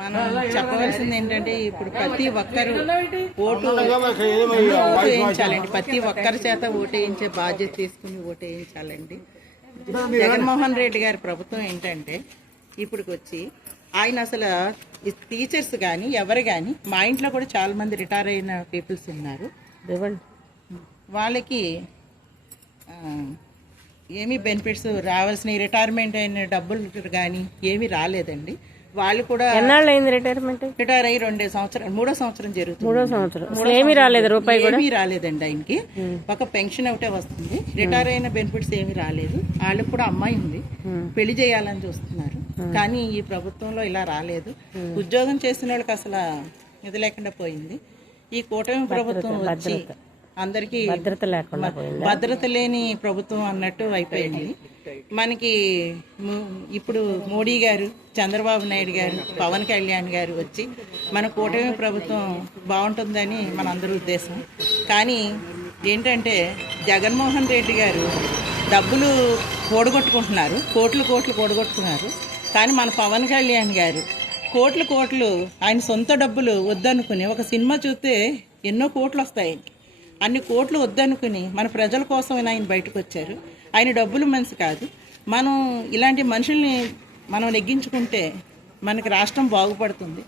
మనం చెప్పవలసింది ఏంటంటే ఇప్పుడు ప్రతి ఒక్కరు ఓటు వేయించాలండి. ప్రతి ఒక్కరి చేత ఓటు వేయించే బాధ్యత తీసుకుని ఓటు వేయించాలండి. జగన్మోహన్ రెడ్డి గారి ప్రభుత్వం ఏంటంటే ఇప్పటికి వచ్చి ఆయన అసలు టీచర్స్ కానీ ఎవరు కానీ మా ఇంట్లో కూడా చాలా మంది రిటైర్ అయిన పీపుల్స్ ఉన్నారు. వాళ్ళకి ఏమీ బెనిఫిట్స్ రావాల్సిన రిటైర్మెంట్ అయిన డబ్బులు కానీ ఏమీ రాలేదండి. వాళ్ళు కూడా ఎన్నాళ్ళు అయింది రిటైర్మెంట్ రిటైర్ అయ్యి రెండే సంవత్సరం మూడో సంవత్సరం జరుగుతుంది. మూడో సంవత్సరం. ఏమీ రాలేదు రూపాయి కూడా? ఏమీ రాలేదండి ఆయనకి. ఒక పెన్షన్ ఒకటే వస్తుంది. రిటైర్ అయిన బెనిఫిట్స్ ఏమీ రాలేదు. వాళ్ళకి కూడా అమ్మాయి ఉంది. పెళ్ళి చేయాలని చూస్తున్నారు. కానీ ఈ ప్రభుత్వంలో ఇలా రాలేదు. ఉద్యోగం చేసిన వాళ్ళకి అసలు ఇది లేకుండా పోయింది. ఈ కూటమి ప్రభుత్వం వచ్చి అందరికీ భద్రత లేకుండా భద్రత లేని ప్రభుత్వం అన్నట్టు అయిపోయింది. మనకి ఇప్పుడు మోడీ గారు చంద్రబాబు నాయుడు గారు పవన్ కళ్యాణ్ గారు వచ్చి మన కూటమి ప్రభుత్వం బాగుంటుందని మన అందరి ఉద్దేశం. కానీ ఏంటంటే జగన్మోహన్ రెడ్డి గారు డబ్బులు కూడగొట్టుకుంటున్నారు కోట్లు కోట్లు కూడగొట్టుకున్నారు కానీ మన పవన్ కళ్యాణ్ గారు కోట్లు కోట్లు ఆయన సొంత డబ్బులు వద్దనుకుని ఒక సినిమా చూస్తే ఎన్నో కోట్లు వస్తాయి అన్ని కోట్లు వద్దనుకుని మన ప్రజల కోసం ఆయన బయటకు వచ్చారు. ఆయన డబ్బులు మనిషి కాదు. మనం ఇలాంటి మనుషుల్ని మనం నెగ్గించుకుంటే మనకి రాష్ట్రం బాగుపడుతుంది.